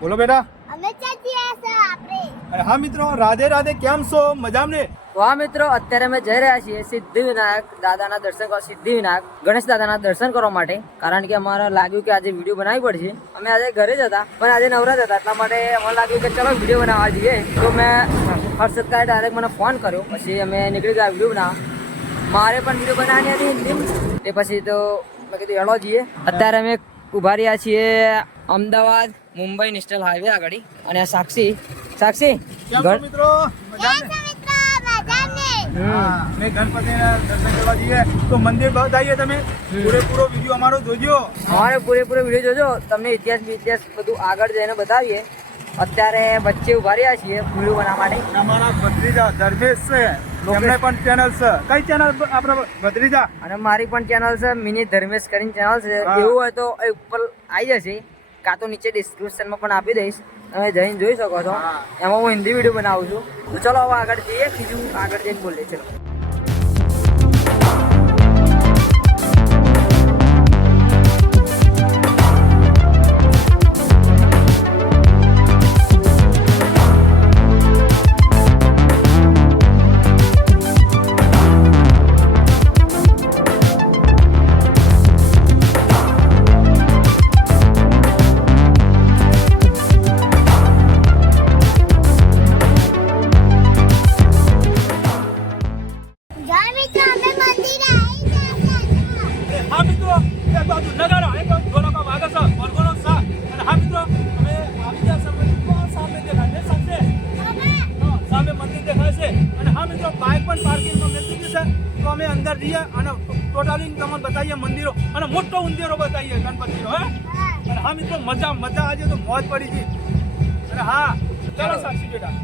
બોલો બેટા. અમે ચાચી આયા આપણે. અરે હા મિત્રો, રાધે રાધે. કેમ છો? મજામાં ને? તો હા મિત્રો, અત્યારે અમે જઈ રહ્યા છીએ સિદ્ધિવિનાયક દાદાના દર્શન કરવા, સિદ્ધિવિનાયક ગણેશ દાદાના દર્શન કરવા માટે. કારણ કે અમારે લાગ્યું કે આજે વિડીયો બનાવવી પડશે. અમે આજે ઘરે જ હતા પણ આજે નવરા જ હતા, એટલા માટે અમને લાગ્યું કે ચલો વિડીયો બનાવવા જઈએ. તો મેં હર્ષદભાઈ ડાયરેક્ટ મને ફોન કર્યો, પછી અમે નીકળી ગયા વિડીયો બનાવવા. મારે પણ વિડીયો બનાવવાની હતી હિન્દી, એ પછી તો મેં કીધું હેડો જઈએ. અત્યારે અમે ઉભા રહ્યા છીએ અમદાવાદ મુંબઈ નેશનલ હાઈવે આગળ. અને સાક્ષી કેમ છો મિત્રો? મજામાં ને? મેં ગણપતિના દર્શન કરવા જઈએ તો મંદિર બતાવીએ. તમે પૂરેપૂરો વિડીયો અમારો જોજો. અમારે પૂરેપૂરો વિડીયો જોજો, તમને ઇતિહાસ બધું આગળ જઈને બતાવીએ. અત્યારે વચ્ચે ઉભા રહ્યા છીએ વિડીયો બનાવવા માટે. અમારા ભત્રીજા ધર્મેશ છે, એમને પણ ચેનલ છે. કઈ ચેનલ આપણા ભત્રીજા? અને મારી પણ ચેનલ છે, મિની ધર્મેશ કરીને ચેનલ છે. એવું હોય તો એ ઉપર આવી જશે, કાં તો નીચે ડિસ્ક્રિપ્શનમાં પણ આપી દઈશ, તમે જઈને જોઈ શકો છો. એમાં હું હિન્દી વિડીયો બનાવું છું. તો ચલો હવે આગળ જઈએ, બીજું આગળ જઈને બોલીએ. ચલો. અંદર જઈએ અને ટોટલી તમને બતાવીએ મંદિરો અને મોટો ઉંદેરો બતાવીએ ગણપતિનો. અને હા મિત્રો, મજા આજે તો મોજ પડી ગઈ. અને હા ચાલો સાક્ષી બેટા.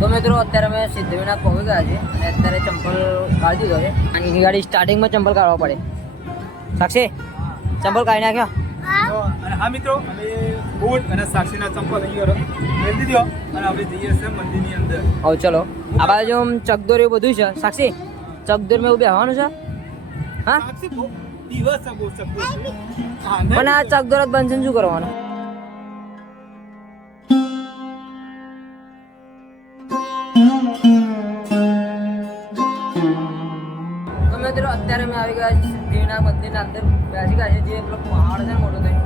તો મિત્રો, અત્યારે અમે સિદ્ધિવિનાયક પહોંચી ગયા છે અને અત્યારે ચંપલ કાઢી દીધો છે. અને ગાડી સ્ટાર્ટિંગમાં ચંપલ કાઢવા પડે. સાક્ષી, ચંપલ કાઢી નાખ્યો. અને હા મિત્રો, અમે બૂટ અને સાક્ષીના ચંપલ અહીંયા મેળવી દીધો અને આપણે જઈએ છીએ મંદિરની અંદર. હવે ચલો. આ બાજુ ચકદોર એવું બધું છે. સાક્ષી, ચકદોર માં એવું બેહવાનું છે? હા, સાક્ષી બહુ દિવસ છે, બહુ ચકદોર છે. પણ આ ચકદોર જ બનશે, શું કરવાનું? મિત્રો, અત્યારે અમે આવી ગયા છીએ સિદ્ધિવિનાયક મંદિરના અંદર. બેસી ગયા છે, જે પેલો પહાડ છે મોટો થઈને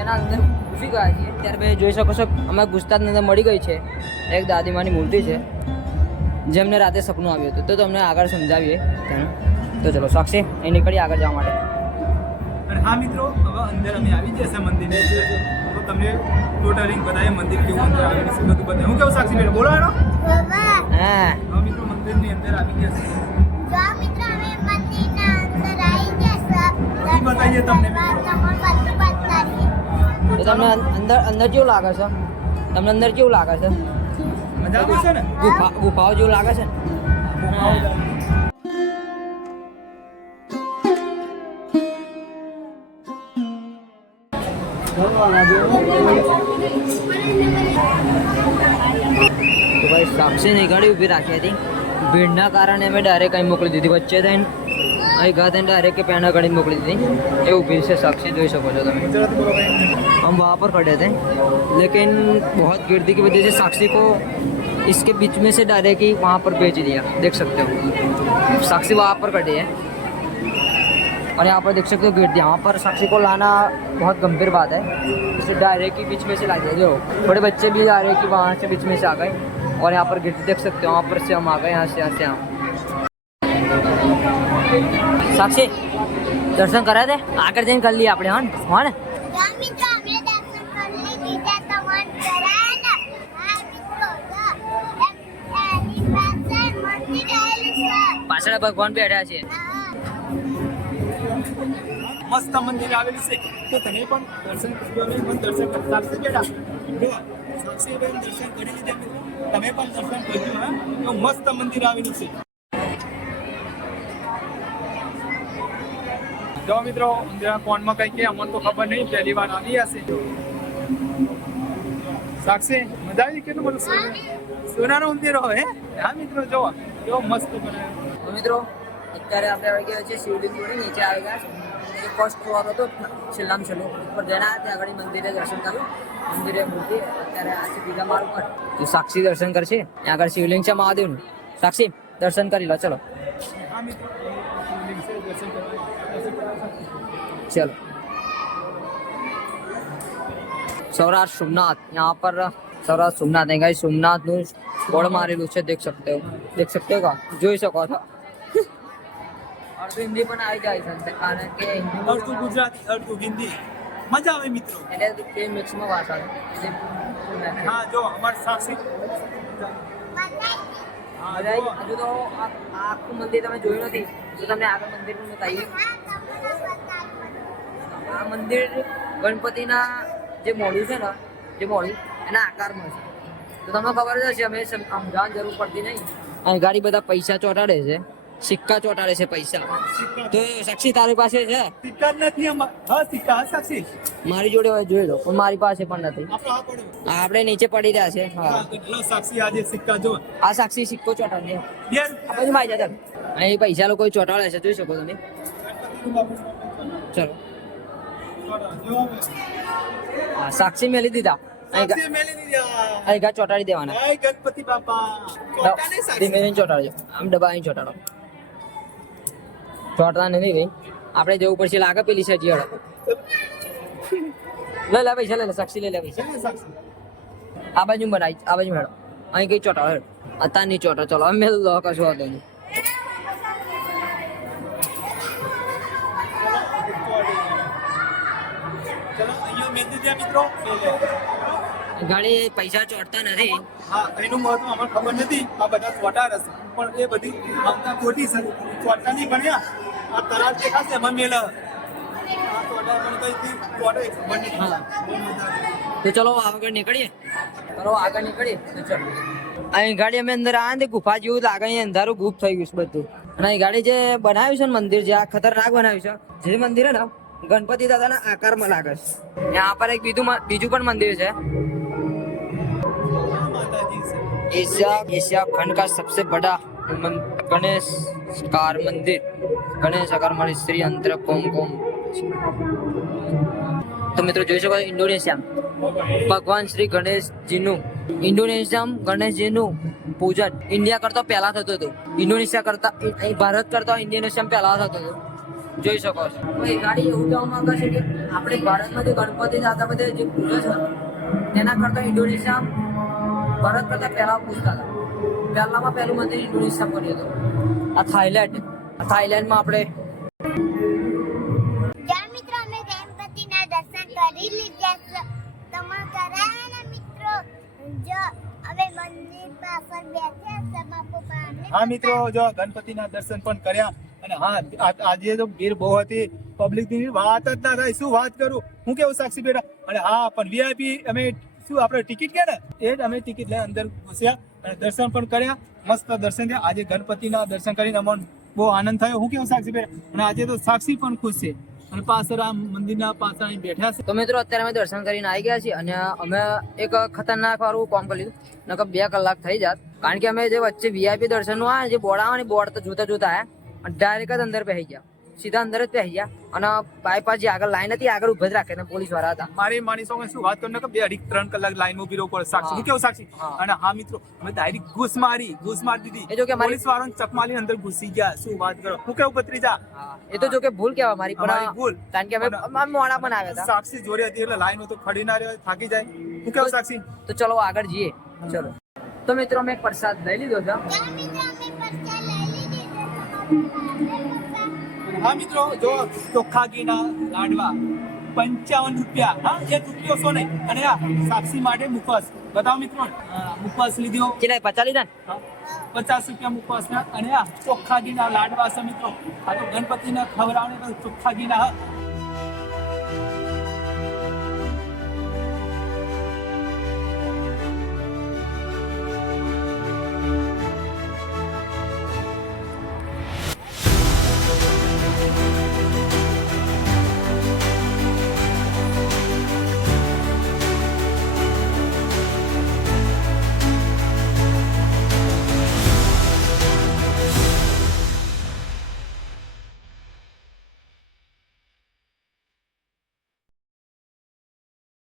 એના અંદર ઘૂસી ગયા છીએ. ત્યારે બે જોઈ શકો છો, અમે ગુસ્તાની અંદર મળી ગઈ છે એક દાદીમાની મૂર્તિ છે, જેમને રાતે સપનું આવ્યું હતું. તો તમને આગળ સમજાવીએ તેનું. તો ચલો સાક્ષી, અહીં નીકળીએ આગળ જવા માટે. અને હા મિત્રો, હવે અંદર અમે આવી જશે મંદિરની અંદર. તો તમને ટોટલી બતાવીએ મંદિર કેવું અંદર આવેલું છે, બધું બતાવીએ. હું કેવું સાક્ષી બેટા? બોલો એનો. હા હવે મિત્રો, મંદિરની અંદર આવી ગયા છે. બતાવીએ તમને મિત્રો. તો તમને અંદર કેવું લાગે છે? તમને અંદર કેવું લાગે છે? મજા આવે છે ને? ગુફાઓ જેવું લાગે છે? તો ભાઈ સાક્ષીની ગાડી ઊભી રાખી હતી. ભીડના કારણે અમે ડાયરેક્ટ અહીં મોકલી દીધી વચ્ચે થઈને, અહીં गात डायरेक्ट के पैना गाड़ी मोकली थी ये ऊपर से साक्षी जोई सको છો તમે ગુજરાતી બોલો ભાઈ हम वहाँ पर खड़े थे लेकिन बहुत गिरती की वजह से साक्षी को इसके बीच में से डायरेक्ट ही वहाँ पर भेज दिया देख सकते हो साक्षी वहाँ पर खड़ी है और यहाँ पर देख सकते हो गिरती यहाँ पर साक्षी को लाना बहुत गंभीर बात है इसे डायरेक्ट ही बीच में से ला दिया जो बड़े बच्चे भी आ रहे कि वहाँ से बीच में से आ गए और यहाँ पर गिरती देख सकते हो वहाँ पर से हम आ गए यहाँ से यहाँ साक्षी दर्शन करा दे आकर जैन कर लिया अपने हाँ हाँ ने જો મિત્રો અમે દર્શન કરી લીધા તો મન કરાય ને હા મિત્રો એની પાસે મંદિર આવેલું છે પાછળ ભગવાન બેઠા છે મસ્ત મંદિર આવેલું છે તો તમે પણ દર્શન કરજો અમે પણ દર્શન કરતા બેટા જો સાક્ષીબેન દર્શન કરી લીધા મિત્રો તમે પણ દર્શન કરજો હા તો મસ્ત મંદિર આવેલું છે જો મિત્રો અંધેરા કોણમાં કઈ કે અમને તો ખબર નહીં પહેલી વાર આવી હશે સાક્ષી મજા આવી કેટલું બધું સોનાનો ઉંદેરો હે હા મિત્રો જો કેવો મસ્ત બનાવ્યો તો મિત્રો અત્યારે આપણે આવી ગયા છે શિવલિંગ જોડે નીચે આવી ગયા છે ફર્સ્ટ ફ્લોર હતો છેલ્લામાં છેલ્લો ઉપર જઈને ત્યાં આગળ મંદિરે દર્શન કર્યું મંદિરે મૂકી અત્યારે આ છે બીજા માળ ઉપર તો સાક્ષી દર્શન કરશે ત્યાં આગળ શિવલિંગ છે મહાદેવનું સાક્ષી દર્શન કરી લો ચલો હા મિત્રો શિવલિંગ છે દર્શન કરવા चलो सौराष्ट्र सोमनाथ यहाँ पर सौराष्ट्र सोमनाथ है गाइस सोमनाथ નું બોર્ડ મારેલું છે દેખ सकते हो का જોઈ શકો છો અડધું હિન્દી પણ આવી જાય છે કારણ કે અડધું ગુજરાતી અડધું હિન્દી મજા આવે મિત્રો એટલે તે મિક્સમાં ભાષા છે હા જો અમાર સાક્ષી હા જો હજુ તો આ આખું મંદિર તમે જોયું નથી તો તમને આગળ મંદિર પણ બતાવીએ આ મંદિર ગણપતિના જે મોઢું છે ને જે મોઢું એના આકારમાં છે તો તમને ખબર જ હશે અમે સમજાવવાની જરૂર પડતી નહીં અહીં ગાડી બધા પૈસા ચોંટાડે છે સિક્કા ચોંટાડે છે પૈસા તો સાક્ષી તારી પાસે છે સિક્કા નથી હા સિક્કા હા સાક્ષી મારી જોડે હોય જોઈ લો પણ મારી પાસે પણ નથી આપણે આ પડ્યું આપણે નીચે પડી રહ્યા છે હા હા તો સાક્ષી આજે સિક્કા જો આ સાક્ષી સિક્કો ચોંટાડે યાર આ બાજુ મારી જાય અહીં પૈસા લોકો ચોંટાડે છે જોઈ શકો તમે ચલો હા સાક્ષી મેલી દીધા સાક્ષી મેલી દીધા અહીં ગા ચોંટાડી દેવાના જય ગણપતિ બાપા ચોટાને સાક્ષી ધીમે ધીમે ચોંટાડજો આમ ડબ્બા અહીં ચોંટાડો ચોંટતા નથી ભાઈ આપણે જવું પડશે લાગે પેલી છે જીયડ લે લે પૈસા લે સાક્ષી લે પૈસા સાક્ષી આ બાજુ બનાવી આ બાજુ મેળો અહીં કઈ ચોંટાડો અત્યાર નહીં ચોંટો ચલો અમે મેલ લો કશું વાંધો નહીં ચલો અહીંયા મેં દીધા મિત્રો ગાડી પૈસા ચોંટતા નથી હા એનું મહત્વ અમને ખબર નથી આ બધા ચોટાર હશે પણ એ બધી આમતા ખોટી છે ચોટા નહીં ભણ્યા આ તરાર દેખાશે એમાં મેલ આ ચોટા પણ કઈ ચોટા ખબર નથી હા. તો ચલો આગળ નીકળીએ ચલો આગળ નીકળીએ તો ચલો અહીં ગાડી અમે અંદર આ ને ગુફા જેવું લાગે અહીં અંધારું ગુપ થઈ ગયું છે બધું અને અહીં ગાડી જે બનાવ્યું છે ને મંદિર જે આ ખતરનાક બનાવ્યું છે જે મંદિર है ना ગણપતિ દાદાના આકારમાં લાગે છે यहाँ पर एक બીજું પણ મંદિર છે માતાજી છે एशिया खंड का सबसे बड़ा गणेश कार मंदिर गणेश आकार मंदिर श्री अंतर कोम तो मित्रों જોઈ શકો ઇન્ડોનેશિયા ભગવાન શ્રી ગણેશજીનું ઇન્ડોનેશિયામાં ગણેશજીનું પૂજન ઇન્ડિયા કરતા પહેલા થતું હતું ઇન્ડોનેશિયા કરતા ભારત કરતા ઇન્ડોનેશિયામાં પહેલા થતું હતું જોઈ શકો છો એ ગાડી એવું કહેવા માંગે છે કે આપણે ભારતમાં જે ગણપતિ દાદા બધે જે પૂજે છે તેના કરતા ઇન્ડોનેશિયા ભારત કરતા પહેલા પૂજતા હતા પહેલામાં પહેલું મંદિર ઇન્ડોનેશિયા બન્યું હતું આ થાઈલેન્ડમાં આપણે જો મિત્રો અમે ગણપતિના દર્શન કરી લીધા છે તમે કરાયા ને મિત્રો જો હવે મંદિર પાછળ બેઠા છે બાપુ પાને હા મિત્રો જો ગણપતિના દર્શન પણ કર્યા અને હા આજે તો ભીડ બહુ હતી પબ્લિક ની વાત જ ના થાય શું વાત કરું હું કેવું સાક્ષી બેટા અને હા પણ વીઆઈપી અમે શું આપણે ટિકિટ કે ને એ જ અમે ટિકિટ લઈને અંદર ઘૂસ્યા અને દર્શન પણ કર્યા મસ્ત દર્શન થયા આજે ગણપતિના દર્શન કરીને અમને બહુ આનંદ થયો હું કેવું સાક્ષી બેટા અને આજે તો સાક્ષી પણ ખુશ છે અને પાછળ આ મંદિરના પાછળ અહીં બેઠા છે તો મિત્રો અત્યારે અમે દર્શન કરીને આવી ગયા છીએ અને અમે એક ખતરનાક વાળું કામ કર્યું નકર 2 કલાક થઈ જાત કારણ કે અમે જે વચ્ચે વીઆઈપી દર્શનનું આ જે બોર્ડ આવે ને બોર્ડ તો જોતા આયા અને ડાયરેક્ટ જ અંદર બેસી ગયા સીધા અંદર જ બેસી ગયા અને બાયપાસ જે આગળ લાઈન હતી આગળ ઉભા જ રાખે ને પોલીસ વાળા હતા. મારી માનીશો કે શું વાત કરું ને કે 2-3 કલાક લાઈનમાં ઉભી રહેવું પડે સાક્ષી હું કેવું સાક્ષી હા. અને હા મિત્રો અમે ડાયરેક્ટ ઘૂસ મારી દીધી એ જો કે મારી- પોલીસ વાળાને ચકમાલી અંદર ઘૂસી ગયા શું વાત કરો હું કેવું ભત્રીજા એ તો જો કે ભૂલ કહેવાય મારી અમારી પણ ભૂલ. કારણ કે અમે મોડા પણ આવ્યા હતા. સાક્ષી જોડે હતી એટલે લાઈન તો ખડી ના રહ્યો થાકી જાય હું કેવું સાક્ષી તો ચલો આગળ જઈએ. ચલો તો મિત્રો મેં પ્રસાદ લઈ લીધો છે. ચાલો મિત્રો અમે પૈસા લઈ લીધી છે હા મિત્રો જો ચોખ્ખા ઘીના લાડવા 55 રૂપિયા હા 1 રૂપિયો સો નહીં અને આ સાક્ષી માટે મુખવાસ બતાવો મિત્રો મુખવાસ લીધો કેટલા 50 લીધા ને? 50 રૂપિયા મુખવાસના અને આ ચોખ્ખા ઘીના લાડવા છે મિત્રો આ તો ગણપતિને ખવડાવને તો ચોખ્ખા ઘીના